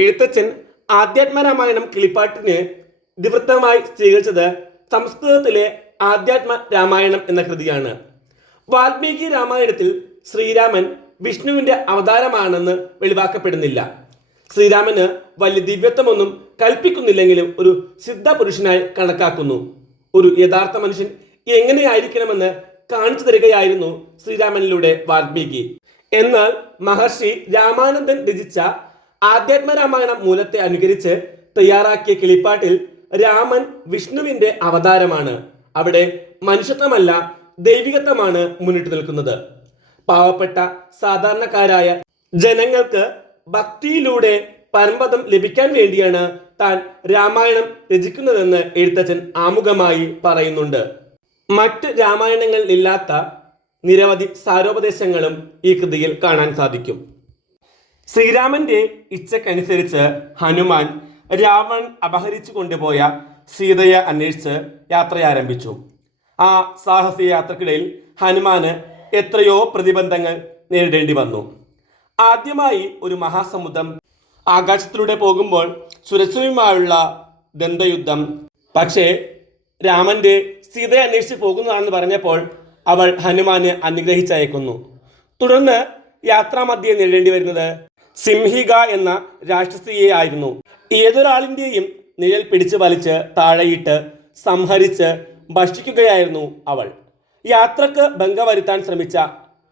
എഴുത്തച്ഛൻ ആധ്യാത്മരാമായണം കിളിപ്പാട്ടിന് ഇതിവൃത്തമായി സ്വീകരിച്ചത് സംസ്കൃതത്തിലെ ആധ്യാത്മ രാമായണം എന്ന കൃതിയാണ്. വാൽമീകി രാമായണത്തിൽ ശ്രീരാമൻ വിഷ്ണുവിന്റെ അവതാരമാണെന്ന് വെളിവാക്കപ്പെടുന്നില്ല. ശ്രീരാമന് വലിയ ദിവ്യത്വമൊന്നും കൽപ്പിക്കുന്നില്ലെങ്കിലും ഒരു സിദ്ധ പുരുഷനായി കണക്കാക്കുന്നു. ഒരു യഥാർത്ഥ മനുഷ്യൻ എങ്ങനെയായിരിക്കണമെന്ന് കാണിച്ചു തരികയായിരുന്നു ശ്രീരാമനിലൂടെ വാൽമീകി. എന്നാൽ മഹർഷി രാമാനന്ദൻ രചിച്ച ആധ്യാത്മരാമായണം മൂലത്തെ അനുകരിച്ച് തയ്യാറാക്കിയ കിളിപ്പാട്ടിൽ രാമൻ വിഷ്ണുവിന്റെ അവതാരമാണ്. അവിടെ മനുഷ്യത്വമല്ല ദൈവികത്വമാണ് മുന്നിട്ട് നിൽക്കുന്നത്. പാവപ്പെട്ട സാധാരണക്കാരായ ജനങ്ങൾക്ക് ഭക്തിയിലൂടെ പരമ്പദം ലഭിക്കാൻ വേണ്ടിയാണ് താൻ രാമായണം രചിക്കുന്നതെന്ന് എഴുത്തച്ഛൻ ആമുഖമായി പറയുന്നുണ്ട്. മറ്റ് രാമായണങ്ങളിൽ ഇല്ലാത്ത നിരവധി സാരോപദേശങ്ങളും ഈ കൃതിയിൽ കാണാൻ സാധിക്കും. ശ്രീരാമന്റെ ഇച്ഛക്കനുസരിച്ച് ഹനുമാൻ രാവൺ അപഹരിച്ചു കൊണ്ടുപോയ സീതയെ അന്വേഷിച്ച് യാത്ര ആരംഭിച്ചു ആ സാഹസിക യാത്രക്കിടയിൽ ഹനുമാന് എത്രയോ പ്രതിബന്ധങ്ങൾ നേരിടേണ്ടി വന്നു. ആദ്യമായി ഒരു മഹാസമുദ്രം ആകാശത്തിലൂടെ പോകുമ്പോൾ സുരക്ഷയുമായുള്ള ദന്തയുദ്ധം. പക്ഷേ രാമന്റെ സീതയെ അന്വേഷിച്ച് പോകുന്നതാണെന്ന് പറഞ്ഞപ്പോൾ അവൾ ഹനുമാന് അനുഗ്രഹിച്ചയക്കുന്നു. തുടർന്ന് യാത്രാമധ്യേ നേരിടേണ്ടി വരുന്നത് സിംഹിക എന്ന രാക്ഷസിയെയായിരുന്നു ഏതൊരാളിന്റെയും നിഴൽ പിടിച്ചു വലിച്ച് താഴെയിട്ട് സംഹരിച്ച് ഭക്ഷിക്കുകയായിരുന്നു അവൾ. യാത്രയ്ക്ക് ഭംഗ വരുത്താൻ ശ്രമിച്ച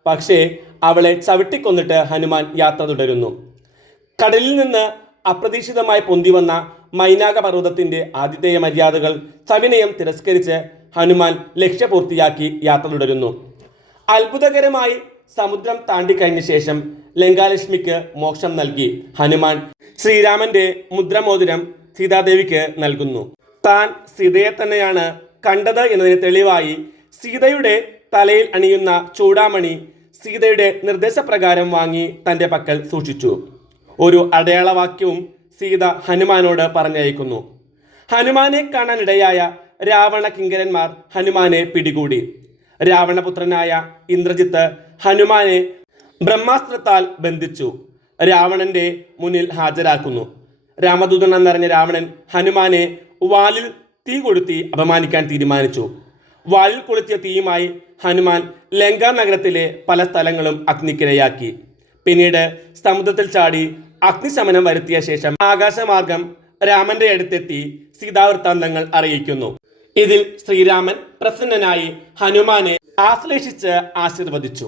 പക്ഷേ അവളെ ചവിട്ടിക്കൊന്നിട്ട് ഹനുമാൻ യാത്ര തുടരുന്നു. കടലിൽ നിന്ന് അപ്രതീക്ഷിതമായി പൊന്തിവന്ന മൈനാക പർവതത്തിന്റെ ആതിഥേയ മര്യാദകൾ സവിനയം തിരസ്കരിച്ച് ഹനുമാൻ ലക്ഷ്യപൂർത്തിയാക്കി യാത്ര തുടരുന്നു. അത്ഭുതകരമായി സമുദ്രം താണ്ടി കഴിഞ്ഞ ശേഷം ലങ്കാലക്ഷ്മിക്ക് മോക്ഷം നൽകി. ഹനുമാൻ ശ്രീരാമന്റെ മുദ്രമോതിരം സീതാദേവിക്ക് നൽകുന്നു. താൻ സീതയെ തന്നെയാണ് കണ്ടത് എന്നതിന് തെളിവായി സീതയുടെ തലയിൽ അണിയുന്ന ചൂടാമണി സീതയുടെ നിർദ്ദേശപ്രകാരം വാങ്ങി തന്റെ പക്കൽ സൂക്ഷിച്ചു. ഒരു അടയാളവാക്യവും സീത ഹനുമാനോട് പറഞ്ഞയക്കുന്നു. ഹനുമാനെ കാണാനിടയായ രാവണ കിങ്കരന്മാർ ഹനുമാനെ പിടികൂടി. രാവണപുത്രനായ ഇന്ദ്രജിത്ത് ഹനുമാനെ ബ്രഹ്മാസ്ത്രത്താൽ ബന്ധിച്ചു. രാവണന്റെ മുന്നിൽ ഹാജരാക്കുന്നു. രാമദൂതൻ എന്നറിഞ്ഞ രാവണൻ ഹനുമാനെ വാലിൽ തീ കൊളുത്തി അപമാനിക്കാൻ തീരുമാനിച്ചു. വാലിൽ കൊളുത്തിയ തീയുമായി ഹനുമാൻ ലങ്ക നഗരത്തിലെ പല സ്ഥലങ്ങളും അഗ്നിക്കിരയാക്കി. പിന്നീട് സമുദ്രത്തിൽ ചാടി അഗ്നിശമനം വരുത്തിയ ശേഷം ആകാശമാർഗം രാമന്റെ അടുത്തെത്തി സീതാവൃത്താന്തങ്ങൾ അറിയിക്കുന്നു. ഇതിൽ ശ്രീരാമൻ പ്രസന്നനായി ഹനുമാനെ ആശ്ലേഷിച്ച് ആശീർവദിച്ചു.